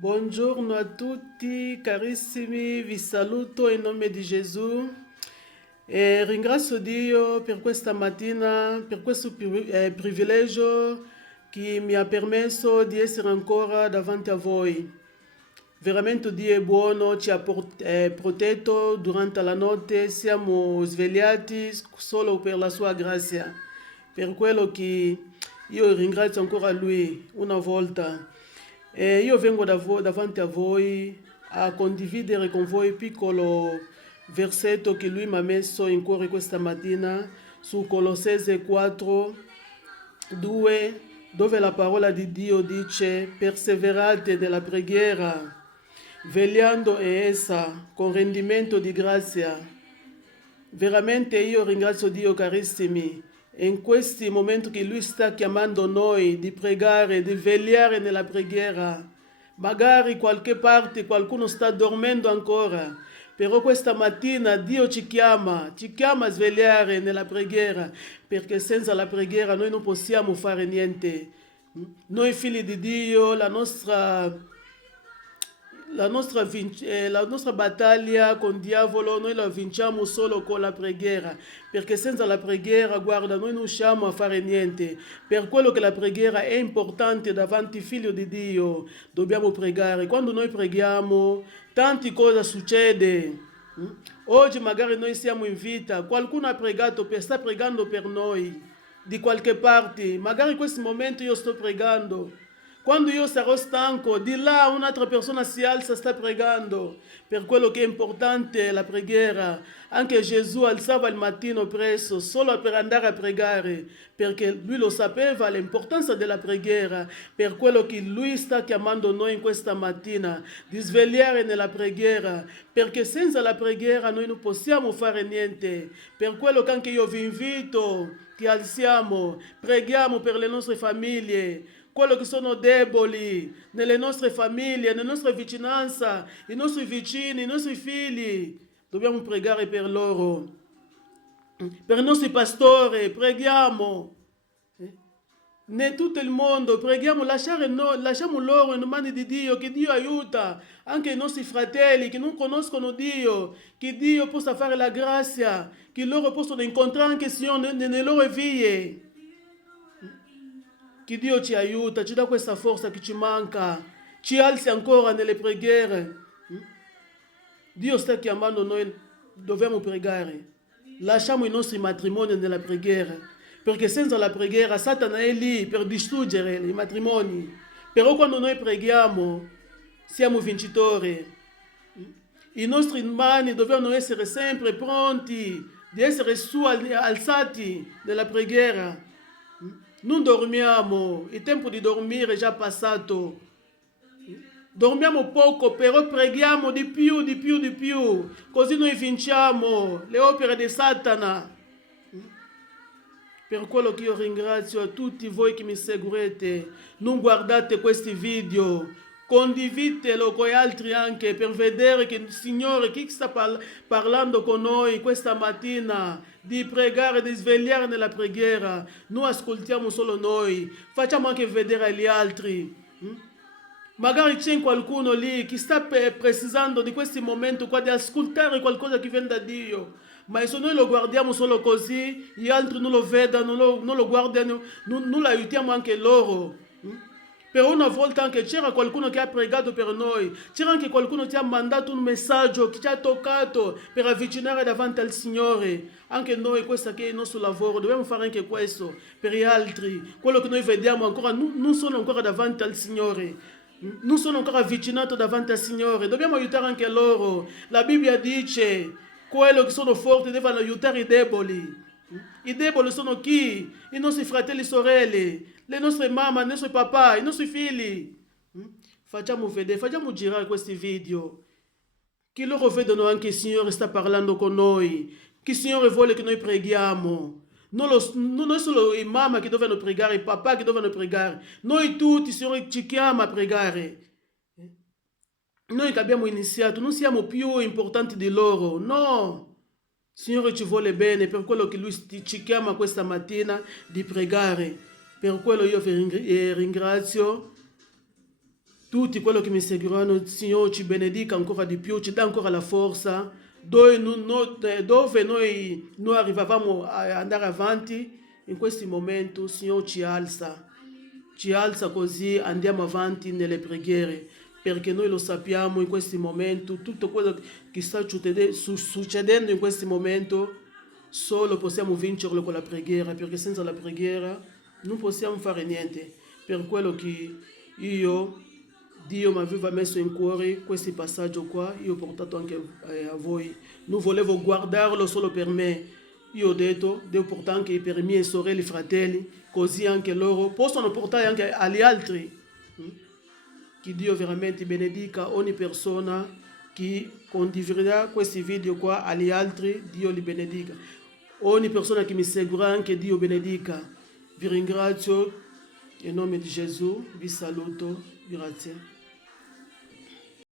Buongiorno a tutti, carissimi, vi saluto in nome di Gesù e ringrazio Dio per questa mattina, per questo privilegio che mi ha permesso di essere ancora davanti a voi. Veramente Dio è buono, ci ha protetto durante la notte, siamo svegliati solo per la sua grazia. Per quello che io ringrazio ancora Lui una volta. E io vengo davanti a voi a condividere con voi il piccolo versetto che Lui mi ha messo in cuore questa mattina su Colossese 4, 2, dove la parola di Dio dice: perseverate nella preghiera, vegliando in essa con rendimento di grazia. Veramente io ringrazio Dio, carissimi, in questi momenti che Lui sta chiamando noi di pregare, di vegliare nella preghiera. Magari qualche parte qualcuno sta dormendo ancora, però questa mattina Dio ci chiama a svegliare nella preghiera, perché senza la preghiera noi non possiamo fare niente. Noi figli di Dio, la nostra battaglia con il diavolo noi la vinciamo solo con la preghiera, perché senza la preghiera, guarda, noi non riusciamo a fare niente. Per quello che la preghiera è importante davanti al figlio di Dio, dobbiamo pregare. Quando noi preghiamo, tante cose succedono. Oggi magari noi siamo in vita, qualcuno ha pregato, sta pregando per noi di qualche parte, magari in questo momento io sto pregando. Quando io sarò stanco, di là un'altra persona si alza e sta pregando. Per quello che è importante la preghiera. Anche Gesù alzava il mattino presto solo per andare a pregare, perché lui lo sapeva l'importanza della preghiera. Per quello che lui sta chiamando noi in questa mattina, di svegliare nella preghiera, perché senza la preghiera noi non possiamo fare niente. Per quello che anche io vi invito, che alziamo, preghiamo per le nostre famiglie, quello che sono deboli nelle nostre famiglie, nelle nostre vicinanze, i nostri vicini, i nostri figli. Dobbiamo pregare per loro. Per i nostri pastori, preghiamo. In tutto il mondo, preghiamo, lasciamo loro in mani di Dio, che Dio aiuta anche i nostri fratelli che non conoscono Dio, che Dio possa fare la grazia, che loro possano incontrare anche il Signore nelle loro vie. Che Dio ci aiuta, ci dà questa forza che ci manca, ci alzi ancora nelle preghiere. Dio sta chiamando noi, dobbiamo pregare. Lasciamo i nostri matrimoni nella preghiera, perché senza la preghiera Satana è lì per distruggere i matrimoni. Però quando noi preghiamo siamo vincitori. I nostri mani dobbiamo essere sempre pronti, di essere alzati nella preghiera. Non dormiamo, il tempo di dormire è già passato. Dormiamo poco, però preghiamo di più, di più, di più. Così noi vinciamo le opere di Satana. Per quello che io ringrazio a tutti voi che mi seguite, non guardate questi video, condividetelo con gli altri anche per vedere che il Signore chi sta parlando con noi questa mattina, di pregare, di svegliare nella preghiera. Noi ascoltiamo solo noi, facciamo anche vedere agli altri. Magari c'è qualcuno lì che sta precisando di questi momenti qua di ascoltare qualcosa che viene da Dio. Ma se noi lo guardiamo solo così, gli altri non lo vedono, non lo guardano, non lo aiutiamo anche loro. Per una volta anche c'era qualcuno che ha pregato per noi, c'era anche qualcuno che ha mandato un messaggio, che ci ha toccato per avvicinare davanti al Signore. Anche noi, questo che è il nostro lavoro, dobbiamo fare anche questo per gli altri. Quello che noi vediamo ancora, non sono ancora davanti al Signore. Non sono ancora avvicinato davanti al Signore, dobbiamo aiutare anche loro. La Bibbia dice, quelli che sono forti devono aiutare i deboli. I deboli sono chi? I nostri fratelli e sorelle, le nostre mamme, i nostri papà, i nostri figli. Facciamo vedere, facciamo girare questi video, che loro vedono anche il Signore sta parlando con noi, che il Signore vuole che noi preghiamo. Non è solo i mamma che devono pregare, i papà che devono pregare, noi tutti il Signore ci chiama a pregare. Noi che abbiamo iniziato non siamo più importanti di loro, no. Il Signore ci vuole bene, per quello che Lui ci chiama questa mattina di pregare. Per quello io vi ringrazio tutti quello che mi seguiranno, Signore ci benedica ancora di più, ci dà ancora la forza, dove noi arrivavamo a andare avanti, in questi momenti, Signore ci alza così andiamo avanti nelle preghiere, perché noi lo sappiamo in questi momenti, tutto quello che sta succedendo in questi momenti, solo possiamo vincerlo con la preghiera, perché senza la preghiera non possiamo fare niente. Per quello che Dio mi aveva messo in cuore questi passaggi qua, io ho portato anche a voi. Non volevo guardarlo solo per me, io ho detto, devo portare anche per i miei sorelle e fratelli, così anche loro possono portare anche agli altri. Che Dio veramente benedica ogni persona che condividerà questi video qua agli altri, Dio li benedica. Ogni persona che mi seguirà anche Dio benedica. Vi ringrazio in nome di Gesù, vi saluto, grazie.